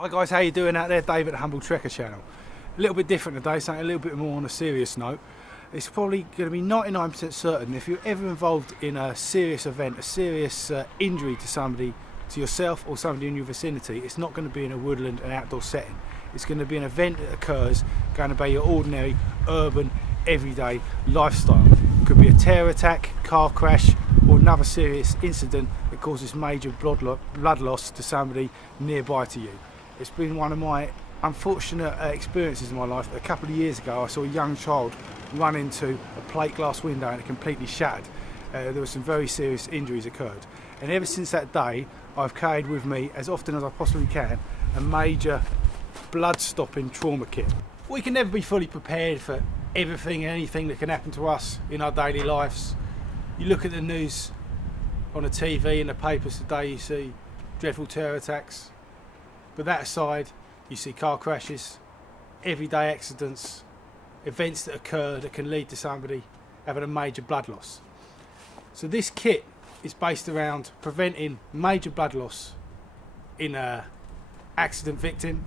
Hi guys, how you doing out there? Dave at the Humble Trekker channel. A little bit different today, something a little bit more on a serious note. It's probably going to be 99% certain if you're ever involved in a serious event, a serious injury to somebody, to yourself or somebody in your vicinity, it's not going to be in a woodland and outdoor setting. It's going to be an event that occurs, going to be your ordinary, urban, everyday lifestyle. It could be a terror attack, car crash, or another serious incident that causes major blood loss to somebody nearby to you. It's been one of my unfortunate experiences in my life. A couple of years ago I saw a young child run into a plate glass window and it completely shattered. There were some very serious injuries occurred, and ever since that day I've carried with me, as often as I possibly can, a major blood stopping trauma kit. We can never be fully prepared for everything and anything that can happen to us in our daily lives. You look at the news on the TV and the papers today, you see dreadful terror attacks. But that aside, you see car crashes, everyday accidents, events that occur that can lead to somebody having a major blood loss. So this kit is based around preventing major blood loss in an accident victim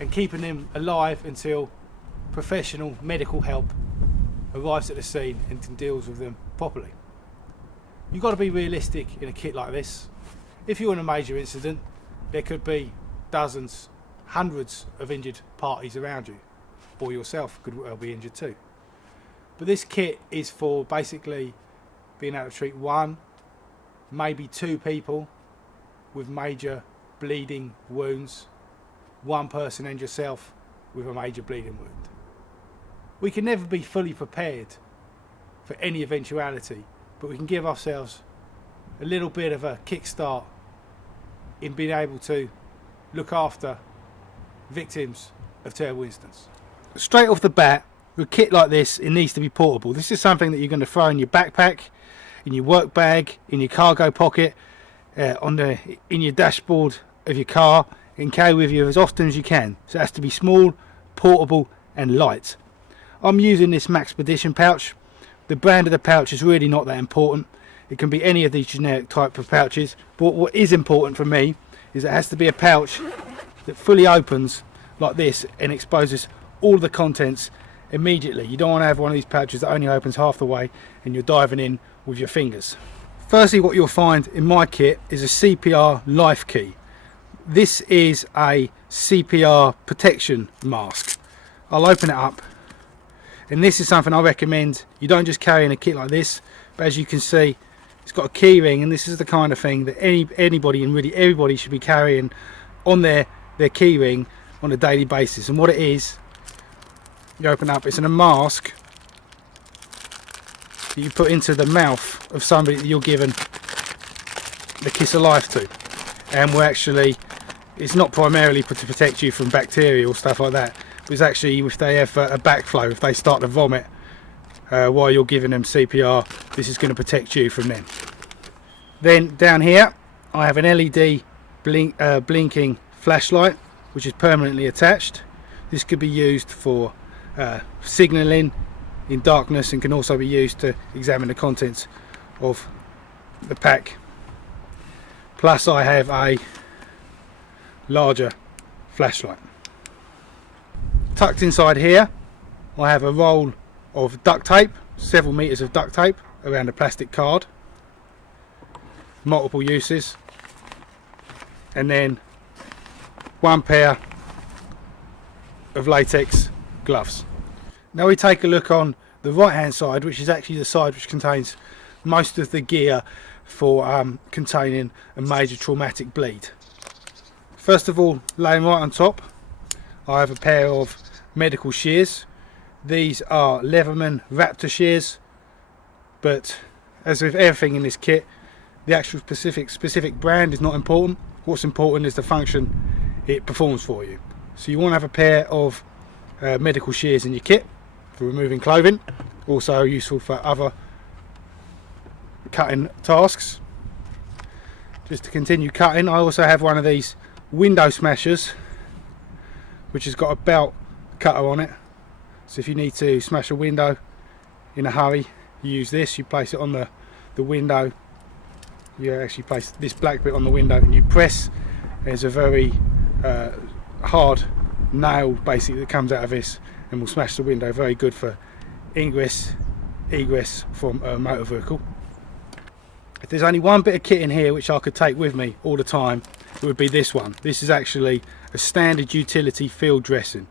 and keeping them alive until professional medical help arrives at the scene and deals with them properly. You've got to be realistic in a kit like this. If you're in a major incident, there could be dozens, hundreds of injured parties around you, or yourself could well be injured too. But this kit is for basically being able to treat one, maybe two people with major bleeding wounds, one person and yourself with a major bleeding wound. We can never be fully prepared for any eventuality, but we can give ourselves a little bit of a kickstart in being able to look after victims of terrible incidents. Straight off the bat, with a kit like this, it needs to be portable. This is something that you're going to throw in your backpack, in your work bag, in your cargo pocket, in your dashboard of your car, and carry with you as often as you can. So it has to be small, portable and light. I'm using this Maxpedition pouch. The brand of the pouch is really not that important. It can be any of these generic type of pouches, but what is important for me is it has to be a pouch that fully opens like this and exposes all the contents immediately. You don't want to have one of these pouches that only opens half the way and you're diving in with your fingers. Firstly, what you'll find in my kit is a CPR life key. This is a CPR protection mask. I'll open it up, and this is something I recommend you don't just carry in a kit like this, but as you can see, it's got a key ring, and this is the kind of thing that anybody and really everybody should be carrying on their key ring on a daily basis. And what it is, you open up, it's in a mask that you put into the mouth of somebody that you're giving the kiss of life to. And we're actually, it's not primarily to protect you from bacteria or stuff like that, but it's actually if they have a backflow, if they start to vomit while you're giving them CPR, this is going to protect you from them. Then down here I have an LED blinking flashlight which is permanently attached. This could be used for signalling in darkness and can also be used to examine the contents of the pack. Plus I have a larger flashlight. Tucked inside here I have a roll of duct tape, several meters of duct tape around a plastic card, multiple uses, and then one pair of latex gloves. Now we take a look on the right hand side, which is actually the side which contains most of the gear for containing a major traumatic bleed. First of all, laying right on top, I have a pair of medical shears. These are Leatherman Raptor shears, but as with everything in this kit, the actual specific brand is not important. What's important is the function it performs for you. So you want to have a pair of medical shears in your kit for removing clothing, also useful for other cutting tasks. Just to continue cutting, I also have one of these window smashers which has got a belt cutter on it, so if you need to smash a window in a hurry, you use this. You place it on the window, you actually place this black bit on the window and you press. There's a very hard nail basically that comes out of this and will smash the window. Very good for ingress, egress from a motor vehicle. If there's only one bit of kit in here which I could take with me all the time, it would be this one. This is actually a standard utility field dressing.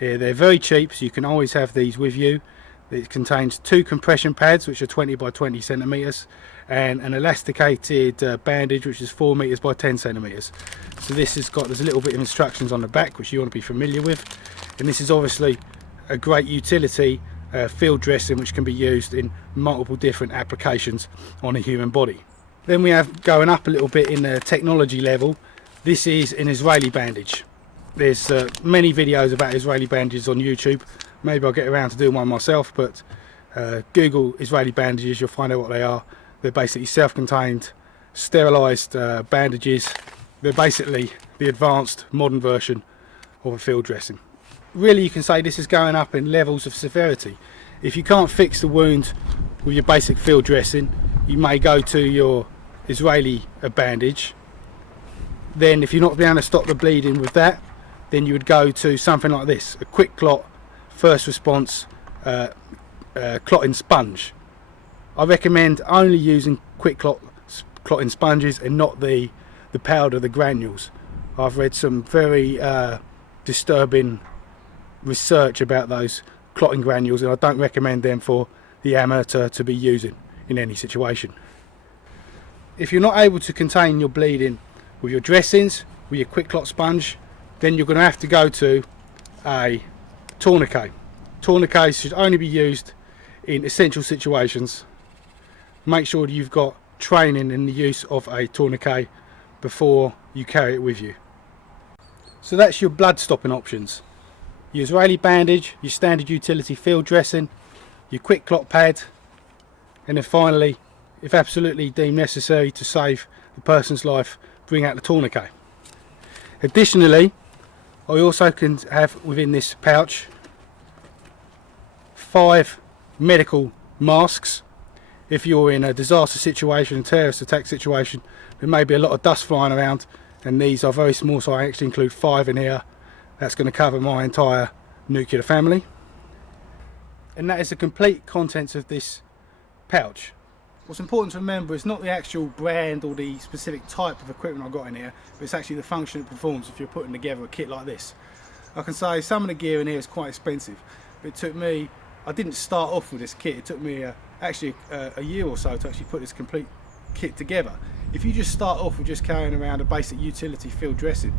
They're very cheap, so you can always have these with you. It contains 2 compression pads which are 20 by 20 centimeters and an elasticated bandage which is 4 meters by 10 centimeters. So this has got, there's a little bit of instructions on the back which you want to be familiar with, and this is obviously a great utility field dressing which can be used in multiple different applications on a human body. Then we have, going up a little bit in the technology level, this is an Israeli bandage. There's many videos about Israeli bandages on YouTube. Maybe I'll get around to doing one myself, but Google Israeli bandages, you'll find out what they are. They're basically self-contained, sterilised bandages. They're basically the advanced modern version of a field dressing. Really, you can say this is going up in levels of severity. If you can't fix the wound with your basic field dressing, you may go to your Israeli bandage. Then if you're not being able to stop the bleeding with that, then you would go to something like this, a quick clot first response clotting sponge. I recommend only using quick clotting sponges and not the powder, the granules. I've read some very disturbing research about those clotting granules, and I don't recommend them for the amateur to be using in any situation. If you're not able to contain your bleeding with your dressings, with your quick clot sponge, then you're going to have to go to a tourniquet. Tourniquets should only be used in essential situations. Make sure that you've got training in the use of a tourniquet before you carry it with you. So that's your blood stopping options. Your Israeli bandage, your standard utility field dressing, your quick clot pad, and then finally, if absolutely deemed necessary to save the person's life, bring out the tourniquet. Additionally, I also can have within this pouch 5 medical masks. If you're in a disaster situation, a terrorist attack situation, there may be a lot of dust flying around, and these are very small, so I actually include 5 in here. That's going to cover my entire nuclear family. And that is the complete contents of this pouch. What's important to remember is not the actual brand or the specific type of equipment I've got in here, but it's actually the function it performs if you're putting together a kit like this. I can say some of the gear in here is quite expensive, but it took me, I didn't start off with this kit, it took me actually a year or so to actually put this complete kit together. If you just start off with just carrying around a basic utility field dressing,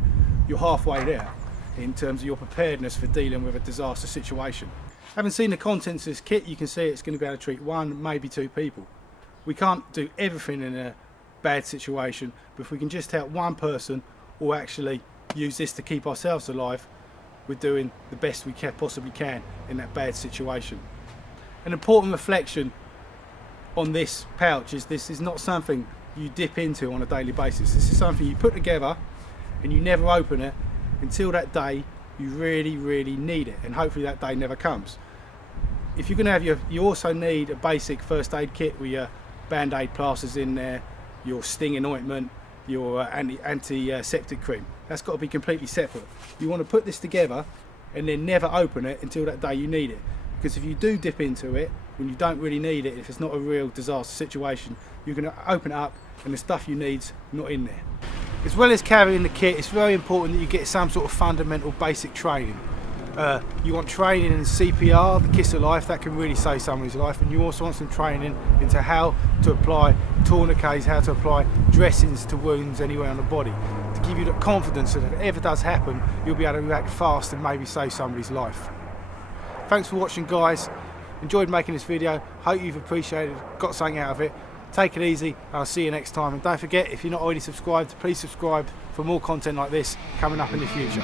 you're halfway there in terms of your preparedness for dealing with a disaster situation. Having seen the contents of this kit, you can see it's going to be able to treat 1, maybe 2 people. We can't do everything in a bad situation, but if we can just help one person or actually use this to keep ourselves alive, we're doing the best we possibly can in that bad situation. An important reflection on this pouch is this is not something you dip into on a daily basis. This is something you put together and you never open it until that day you really need it, and hopefully that day never comes. If you're going to have you also need a basic first aid kit with your band-aid plasters in there, your stinging ointment, your antiseptic cream. That's got to be completely separate. You want to put this together and then never open it until that day you need it, because if you do dip into it when you don't really need it, if it's not a real disaster situation, you're going to open it up and the stuff you need's not in there. As well as carrying the kit, it's very important that you get some sort of fundamental basic training. You want training in CPR, the kiss of life, that can really save somebody's life, and you also want some training into how to apply tourniquets, how to apply dressings to wounds anywhere on the body, to give you the confidence that if it ever does happen, you'll be able to react fast and maybe save somebody's life. Thanks for watching, guys. Enjoyed making this video, hope you've appreciated it, got something out of it. Take it easy, and I'll see you next time. And don't forget, if you're not already subscribed, please subscribe for more content like this coming up in the future.